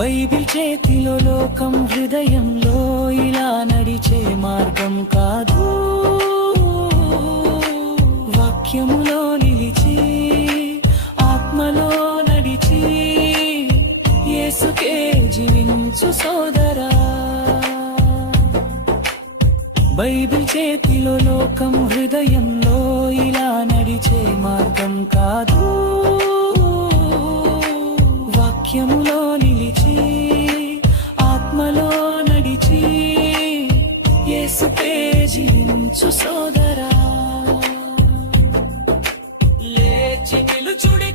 Bible చేతిలో లోకం హృదయంలో ఇలా నడిచే మార్గం కాదు. వాక్యములో నిలిచి ఆత్మలో నడిచి యేసుకే జీవించు సోదరా. బైబిల్ చేతిలో లోకం హృదయంలో ఇలా నడిచే మార్గం కాదు. వాక్యములో నిలిచి ఆత్మలో నడిచి యేసుకే జీవించు సోదరా. లేచి నిలుచుడి